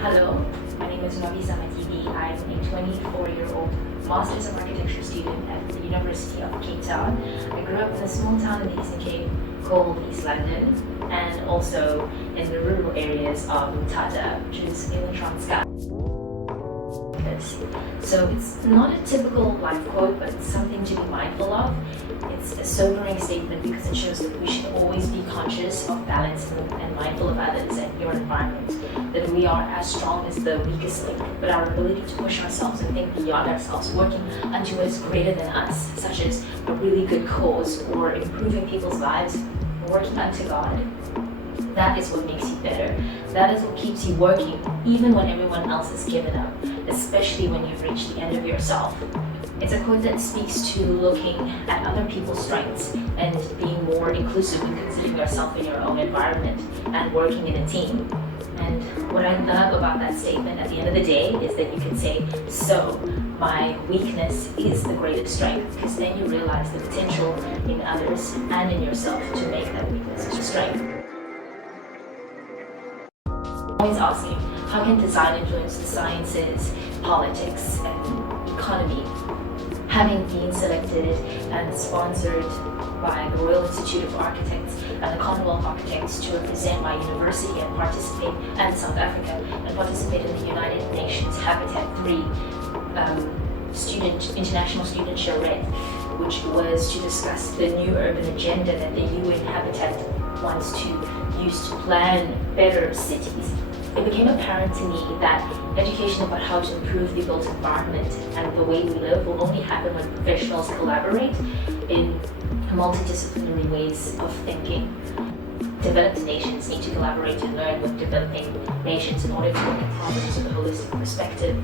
Hello, my name is Ravi Samatidi. I'm a 24-year-old Masters of Architecture student at the University of Cape Town. I grew up in a small town in the Eastern Cape called East London, and also in the rural areas of Mthatha, which is in the Transcript. So it's not a typical life quote, but it's something to be mindful of. It's a sobering statement because it shows that we should always be conscious of balance and mindful of others and your environment. That we are as strong as the weakest link, but our ability to push ourselves and think beyond ourselves, working unto what is greater than us, such as a really good cause or improving people's lives, working unto God. That is what makes you better. That is what keeps you working, even when everyone else has given up, especially when you've reached the end of yourself. It's a quote that speaks to looking at other people's strengths and being more inclusive and considering yourself in your own environment and working in a team. And what I love about that statement at the end of the day is that you can say, so my weakness is the greatest strength, because then you realize the potential in others and in yourself to make that weakness a strength. Always asking, how can design influence the sciences, politics, and economy? Having been selected and sponsored by the Royal Institute of Architects and the Commonwealth Architects to represent my university and participate, and South Africa, and participate in the United Nations Habitat 3 International Student Charrette, which was to discuss the new urban agenda that the UN Habitat wants to use to plan better cities. It became apparent to me that education about how to improve the built environment and the way we live will only happen when professionals collaborate in multidisciplinary ways of thinking. Developed nations need to collaborate and learn with developing nations in order to look at problems with a holistic perspective.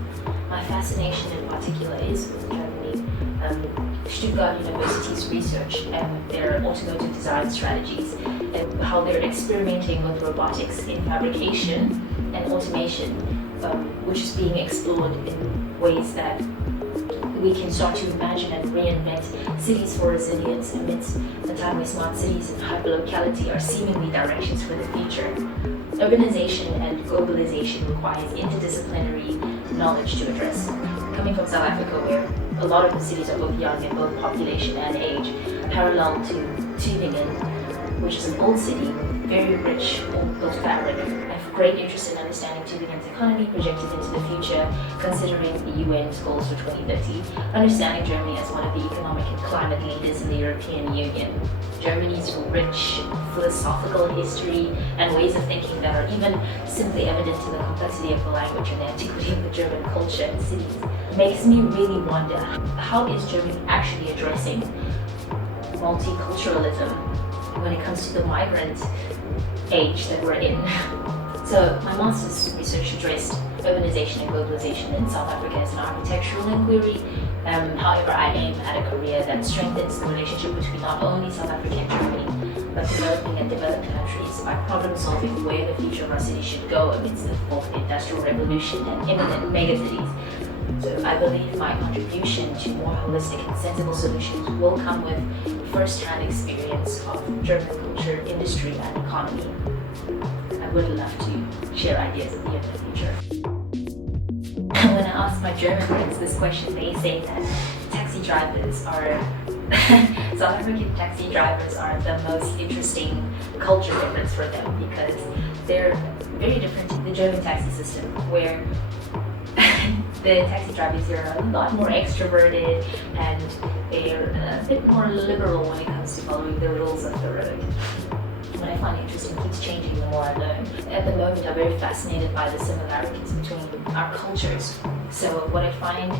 My fascination in particular is with Germany, Stuttgart University's research and their automotive design strategies, and how they're experimenting with robotics in fabrication and automation, which is being explored in ways that we can start to imagine and reinvent cities for resilience amidst the time where smart cities and hyperlocality are seemingly directions for the future. Urbanization and globalization requires interdisciplinary knowledge to address. Coming from South Africa, where a lot of the cities are both young in both population and age, parallel to Tubingen, which is an old city, very rich old built fabric. I have great interest in understanding Tubingen's economy projected into the future, considering the UN's goals for 2030, understanding Germany as one of the economic and climate leaders in the European Union. Germany's rich philosophical history and ways of thinking that are even simply evident in the complexity of the language and the antiquity of the German culture and cities makes me really wonder, how is Germany actually addressing multiculturalism when it comes to the migrant age that we're in? So my master's research addressed urbanization and globalization in South Africa as an architectural inquiry. However, I aim at a career that strengthens the relationship between not only South Africa and Germany, but developing and developed countries by problem solving where the future of our city should go amidst the fourth industrial revolution and imminent megacities. So I believe my contribution to more holistic and sensible solutions will come with first-hand experience of German culture, industry, and economy. I would love to share ideas at the end of the future. When I ask my German friends this question, they say that taxi drivers are South African taxi drivers are the most interesting culture difference for them, because they're very different to the German taxi system, where the taxi drivers are a lot more extroverted and they're a bit more liberal when it comes to following the rules of the road. What I find interesting keeps changing the more I learn. At the moment, I'm very fascinated by the similarities between our cultures. So what I find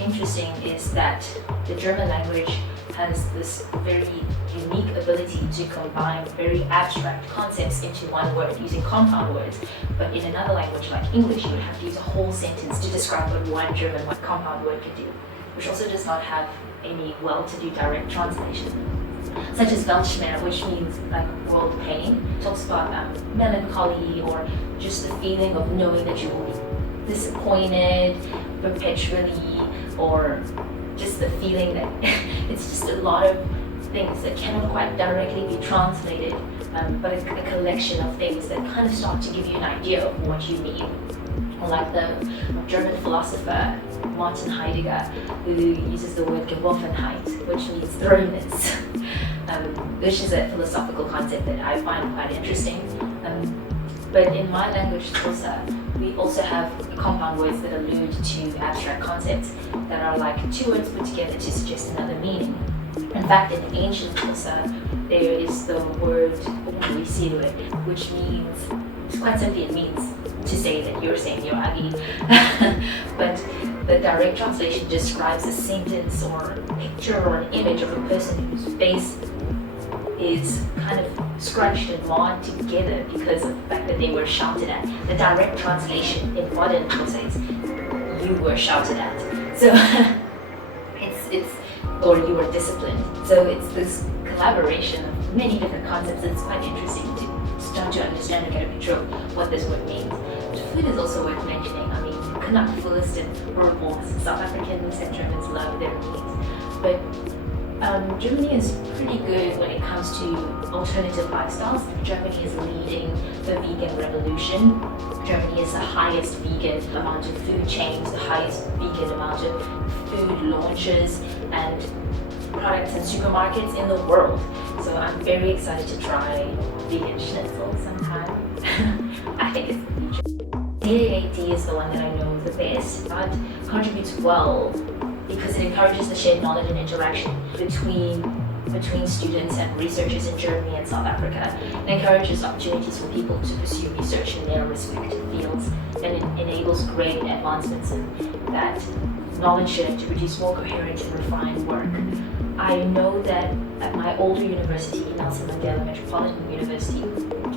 interesting is that the German language has this very unique ability to combine very abstract concepts into one word using compound words. But in another language like English, you would have to use a whole sentence to describe what one German compound word could do, which also does not have any well-to-do direct translation. Such as Weltschmerz, which means like world pain, talks about melancholy, or just the feeling of knowing that you will be disappointed perpetually, or just the feeling that it's just a lot of things that cannot quite directly be translated but a collection of things that kind of start to give you an idea of what you mean. Like the German philosopher Martin Heidegger, who uses the word Gewoffenheit, which means throwness, which is a philosophical concept that I find quite interesting. But in my language, Xhosa, we also have compound words that allude to abstract concepts that are like two words put together to suggest another meaning. In fact, in ancient Xhosa, there is the word "umwisirwe," which means, quite simply, it means to say that you're saying you're ugly. But the direct translation describes a sentence or a picture or an image of a person whose face is kind of scrunched and marred together because of the fact that they were shouted at. The direct translation in modern Xhosa is "you were shouted at." So it's or you were disciplined. So it's this collaboration of many different concepts. It's quite interesting to start to understand and get a picture of what this word means. Food is also worth mentioning. I mean, knackwurst and Rohrwurst, South Africans and Germans love their meat. But Germany is pretty good when it comes to alternative lifestyles. Germany is leading the vegan revolution. Germany is the highest vegan amount of food chains, the highest vegan amount of food launches and products and supermarkets in the world. So I'm very excited to try vegan schnitzel sometime. I think it's the future. DAAD is the one that I know the best. That contributes well because it encourages the shared knowledge and interaction between students and researchers in Germany and South Africa. It encourages opportunities for people to pursue research in their respective fields, and it enables great advancements in that knowledge sharing to produce more coherent and refined work. I know that at my older university, Nelson Mandela Metropolitan University,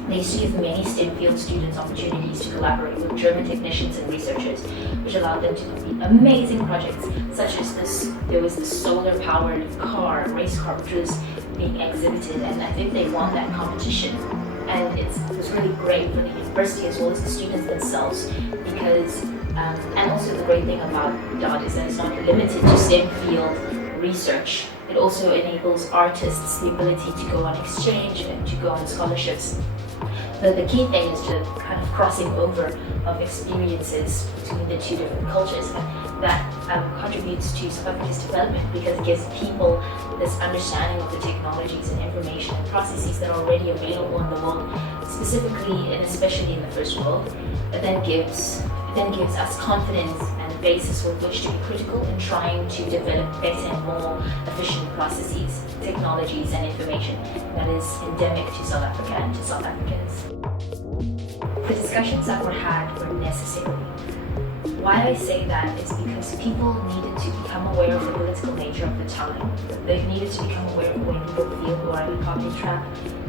they used to give many STEM field students opportunities to collaborate with German technicians and researchers, which allowed them to complete amazing projects, such as this. There was this solar-powered race car, which was being exhibited, and I think they won that competition. And it was really great for the university as well as the students themselves, because, and also the great thing about DAAD is that it's not limited to STEM field research. It also enables artists the ability to go on exchange and to go on scholarships. But the key thing is the kind of crossing over of experiences between the two different cultures, and that contributes to South Africa's development because it gives people this understanding of the technologies and information and processes that are already available in the world, specifically and especially in the first world. It then gives us confidence and a basis with which to be critical in trying to develop better and more efficient processes, technologies and information that is endemic to South Africa and to South Africans. The discussions that were had were necessary. Why I say that is because people needed to become aware of the political nature of the time. They needed to become aware of when people feel who are in a poverty trap,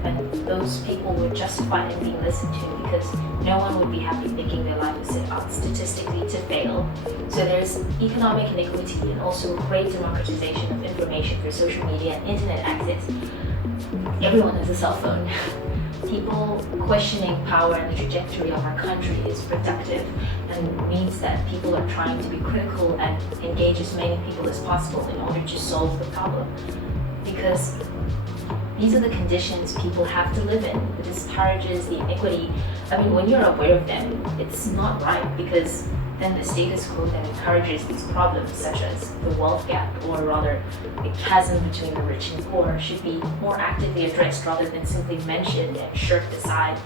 and those people were justified in being listened to because no one would be happy thinking their life was set out statistically to fail. So there's economic inequity and also great democratization of information through social media and internet access. Everyone has a cell phone. People questioning power and the trajectory of our country is productive and means that people are trying to be critical and engage as many people as possible in order to solve the problem. Because these are the conditions people have to live in, the disparages, the inequity. I mean, when you're aware of them, it's not right because then the status quo that encourages these problems, such as the wealth gap, or rather the chasm between the rich and poor, should be more actively addressed rather than simply mentioned and shirked aside.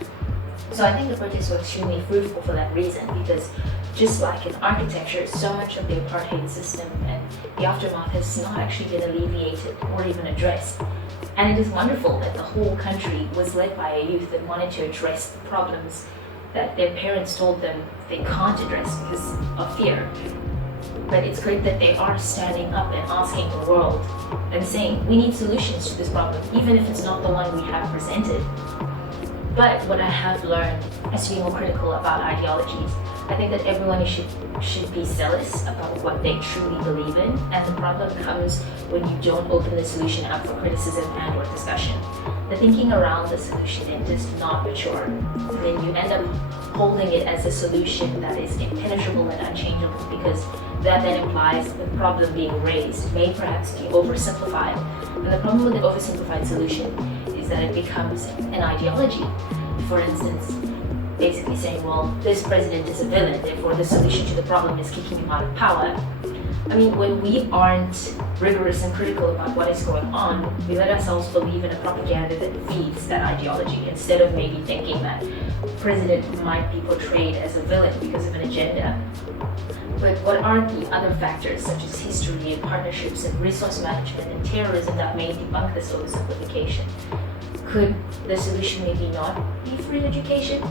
So I think the protests were extremely fruitful for that reason, because just like in architecture, so much of the apartheid system and the aftermath has not actually been alleviated or even addressed. And it is wonderful that the whole country was led by a youth that wanted to address the problems that their parents told them they can't address because of fear. But it's great that they are standing up and asking the world and saying, we need solutions to this problem, even if it's not the one we have presented. But what I have learned is to be more critical about ideologies. I think that everyone should be zealous about what they truly believe in, and the problem comes when you don't open the solution up for criticism and or discussion. The thinking around the solution then does not mature. And then you end up holding it as a solution that is impenetrable and unchangeable, because that then implies the problem being raised may perhaps be oversimplified. And the problem with an oversimplified solution is is that it becomes an ideology. For instance, basically saying, well, this president is a villain, therefore the solution to the problem is kicking him out of power. I mean, when we aren't rigorous and critical about what is going on, we let ourselves believe in a propaganda that feeds that ideology, instead of maybe thinking that president might be portrayed as a villain because of an agenda. But what are the other factors, such as history and partnerships and resource management and terrorism, that may debunk this oversimplification? Could the solution maybe not be free education?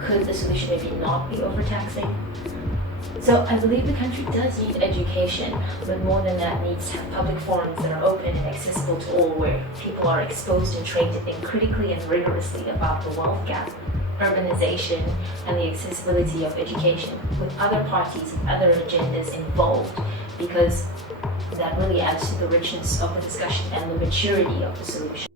Could the solution maybe not be overtaxing? So I believe the country does need education, but more than that, needs to have public forums that are open and accessible to all, where people are exposed and trained to think critically and rigorously about the wealth gap, urbanization, and the accessibility of education, with other parties and other agendas involved, because that really adds to the richness of the discussion and the maturity of the solution.